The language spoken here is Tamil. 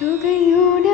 துகையோட